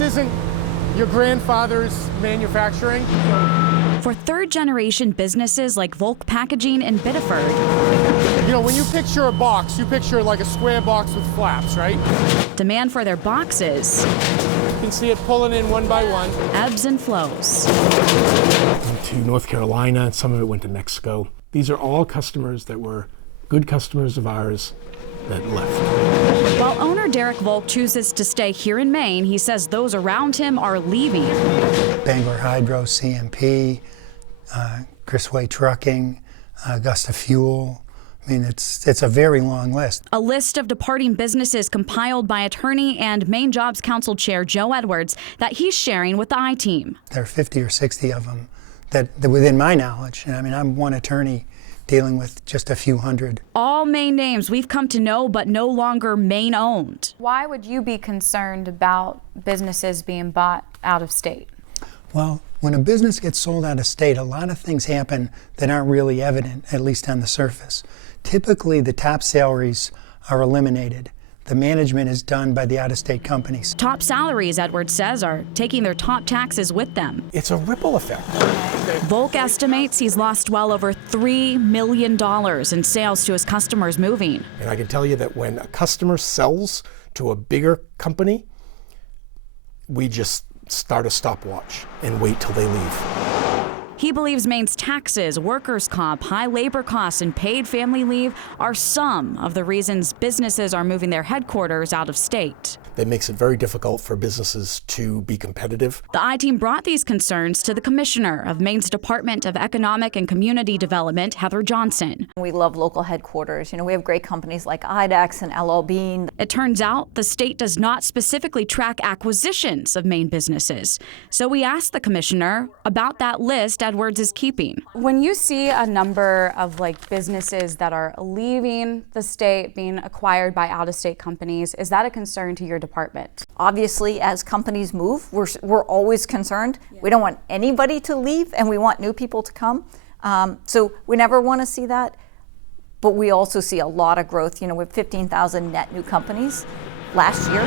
this isn't your grandfather's manufacturing. For third-generation businesses like Volk Packaging in Biddeford, You know, when you picture a box, you picture like a square box with flaps, right? demand for their boxes You can see it pulling in one by one. ebbs and flows. Went to North Carolina, and some of it went to Mexico. These are all customers that were good customers of ours that left. While owner Derek Volk chooses to stay here in Maine, he says those around him are leaving. Bangor Hydro, CMP, Chrisway Trucking, Augusta Fuel. I mean, it's a very long list. A list of departing businesses compiled by attorney and Maine Jobs Council Chair Joe Edwards that he's sharing with the I-Team. There are 50 or 60 of them that within my knowledge. And I mean, I'm one attorney dealing with just a few hundred. All Maine names we've come to know, but no longer Maine owned. Why would you be concerned about businesses being bought out of state? Well, when a business gets sold out of state, a lot of things happen that aren't really evident, at least on the surface. Typically, the top salaries are eliminated. The management is done by the out-of-state companies. Top salaries, Edwards says, are taking their top taxes with them. It's a ripple effect. Volk estimates he's lost well over $3 million in sales to his customers moving. And I can tell you that when a customer sells to a bigger company, we just start a stopwatch and wait till they leave. He believes Maine's taxes, workers' comp, high labor costs, and paid family leave are some of the reasons businesses are moving their headquarters out of state. That makes it very difficult for businesses to be competitive. The I-Team brought these concerns to the commissioner of Maine's Department of Economic and Community Development, Heather Johnson. We love local headquarters. You know, we have great companies like IDEX and LL Bean. It turns out the state does not specifically track acquisitions of Maine businesses. So we asked the commissioner about that list Edwards is keeping. When you see a number of businesses that are leaving the state, being acquired by out-of-state companies, is that a concern to your department? Obviously, as companies move, we're always concerned. We don't want anybody to leave, and we want new people to come. So we never want to see that. But we also see a lot of growth. You know, we have 15,000 net new companies last year.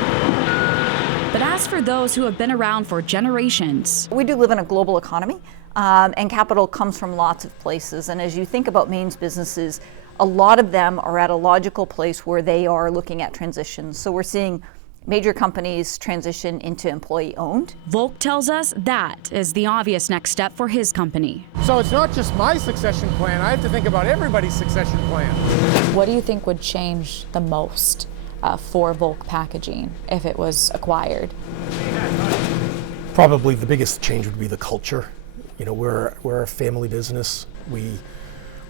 But as for those who have been around for generations, we do live in a global economy, and capital comes from lots of places. And as you think about Maine's businesses, a lot of them are at a logical place where they are looking at transitions. So we're seeing major companies transition into employee-owned. Volk tells us that is the obvious next step for his company. So it's not just my succession plan. I have to think about everybody's succession plan. What do you think would change the most for Volk Packaging if it was acquired? Probably the biggest change would be the culture. You know, we're a family business. We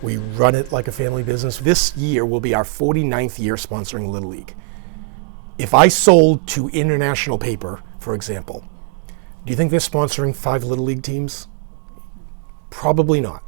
run it like a family business. This year will be our 49th year sponsoring Little League. If I sold to International Paper, for example, do you think they're sponsoring 5 Little League teams? Probably not.